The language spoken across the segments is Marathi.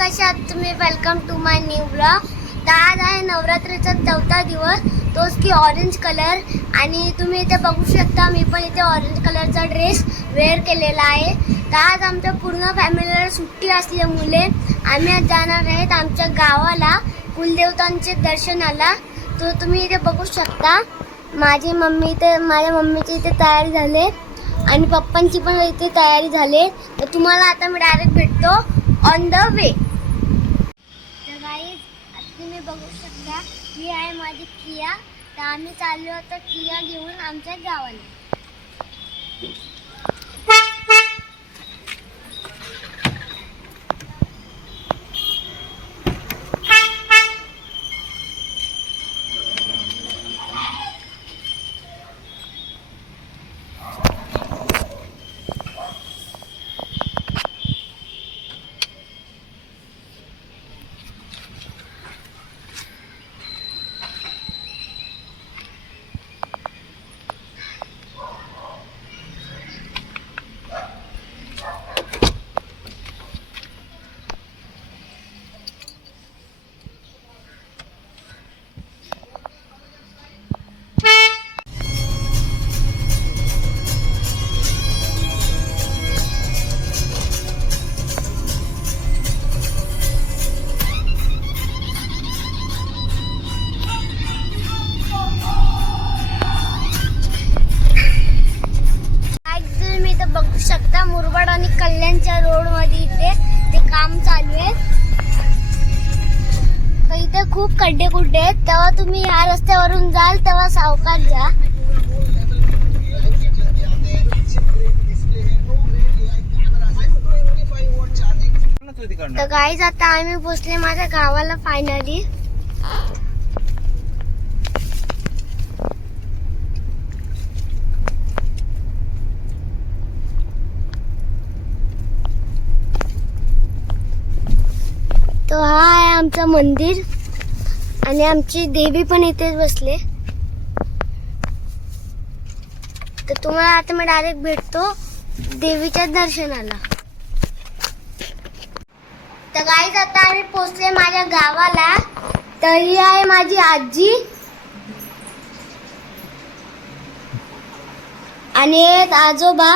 कशा आहात तुम्ही? Welcome to my new blog. तर आज आहे नवरात्रीचा 4था दिवस, तोच की ऑरेंज कलर. आणि तुम्ही इथे बघू शकता, मी पण इथे ऑरेंज कलरचा ड्रेस वेअर केलेला आहे. तर आज आमच्या पूर्ण फॅमिलीला सुट्टी असल्यामुळे आम्ही आज जाणार आहेत आमच्या गावाला कुलदेवतांचे दर्शनाला. तो तुम्ही इथे बघू शकता, माझ्या मम्मीची इथे तयारी झाली आणि पप्पांची पण इथे तयारी झाली. तर तुम्हाला आता मी डायरेक्ट भेटतो ऑन द वे. तर गाईज, आता तुम्ही बघू शकता, ही आहे माझी किया. तर आम्ही चाललो होतो किया घेऊन आमच्या गावाला. बघू शकता, मुरबाड आणि कल्याणच्या रोड मध्ये इथे ते काम चालू आहे. तर इथे खूप खड्डे खुड्डे आहेत. तेव्हा तुम्ही या रस्त्यावरून जाल तेव्हा सावकाश जा. तर गाईज, आता आम्ही पोहोचले माझ्या गावाला फायनली. तो हा आहे आमचं मंदिर आणि आमची देवी पण इथेच बसले. तर तुम्हाला आता मी डायरेक्ट भेटतो देवीच्या दर्शनाला. तर गाईज, आता आम्ही पोहोचले माझ्या गावाला. तर ही आहे माझी आजी आणि एक आजोबा.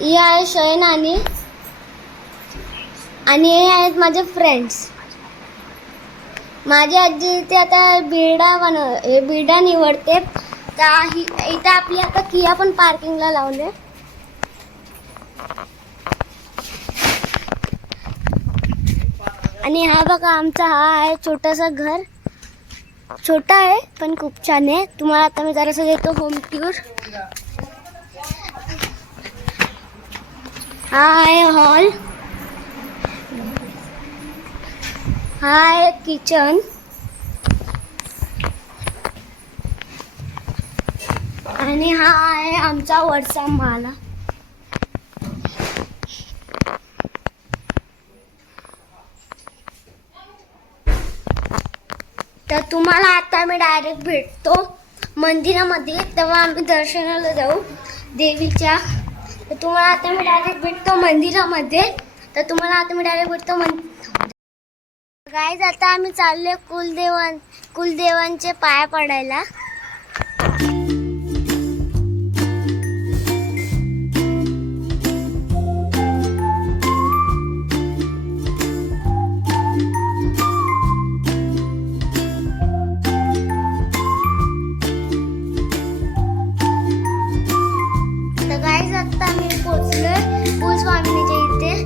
ही आहे शयनानी आणि हे आहेत माझे फ्रेंड्स. माझी आजी इथे आता बिरडा निवडते. तर इथं आपली आता किया पण पार्किंगला लावले. आणि हा बघा, आमचा हा आहे छोटासा घर. छोटा आहे पण खूप छान आहे. तुम्हाला आता मी जरासं देतो होम टूर. हा आहे हॉल, हा आहे किचन आणि हा आहे आमचा वरचा माला. तर तुम्हाला आता मी डायरेक्ट भेटतो मंदिरामध्ये, तेव्हा आम्ही दर्शनाला जाऊ देवीच्या. तर तुम्हाला आता मी डायरेक्ट भेटतो मंदिरामध्ये. गाईज, आता आम्ही चाललोय कुलदेवांचे पाया पडायला. तर गाईज, आता आम्ही पोहोचलोय कुलस्वामिनीच्या इथे.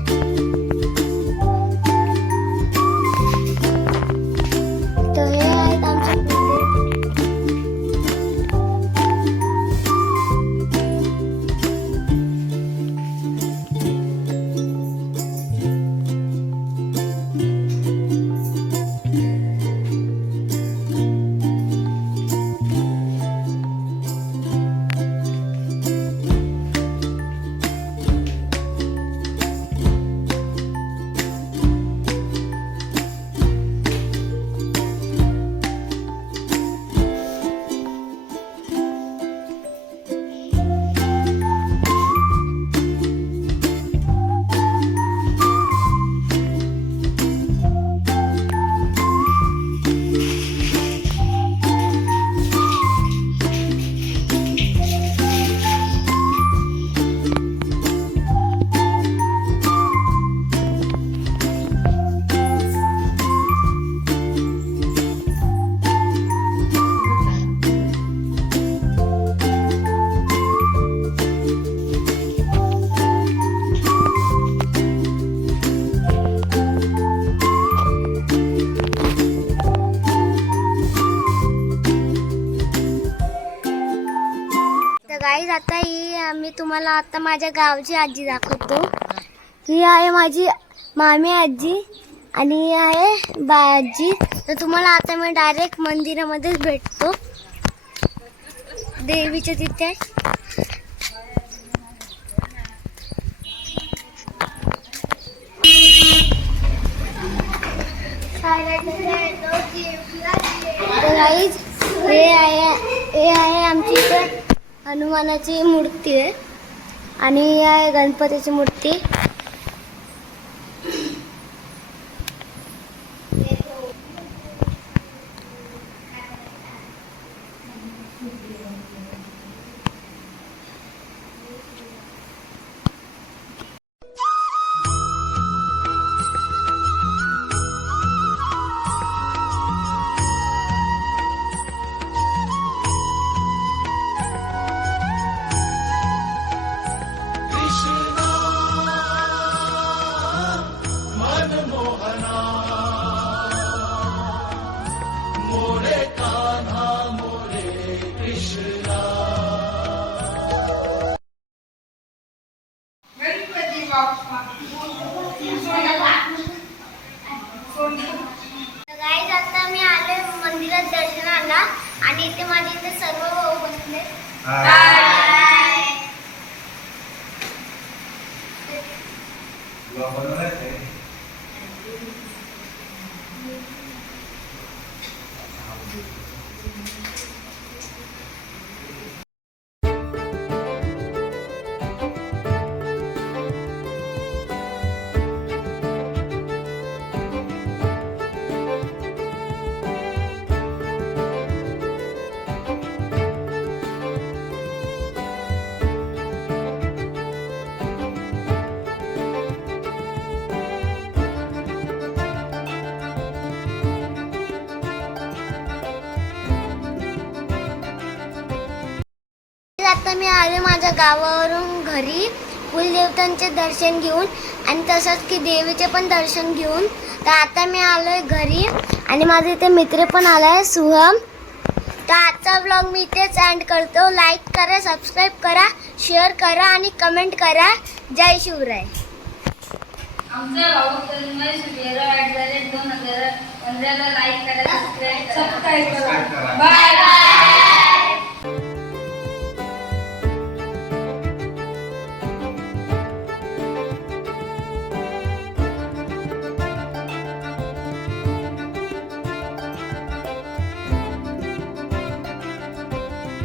मी तुम्हाला आता माझ्या गावची आजी दाखवतो. ही आहे माझी मामी आजी आणि ही आहे बाजी. तर तुम्हाला आता मी डायरेक्ट मंदिरामध्येच भेटतो, देवीच्या तिथे. तर गाईज हे आहे आमची इथे हनुमानाची मूर्ती आहे आणि ही आहे गणपतीची मूर्ती. गाईज आता मी आले मंदिरात दर्शनाला आणि इथे माझे इथे सर्व भाऊ बसले. आता मी आले माझ्या गावावरून घरी कुलदेवतांचे दर्शन घेऊन आणि तसंच की देवीचे पण दर्शन घेऊन. तर आता मी आलोय घरी आणि माझे इथे मित्र पण आलाय सुहम. तर आजचा व्लॉग मी इथेच एंड करतो. लाईक करा, सबस्क्राईब करा, शेअर करा आणि कमेंट करा. जय शिवराय. आमचा भाऊ तन्मय सुपेरा @2015 ला लाईक करा, सबस्क्राईब करा. Bye bye.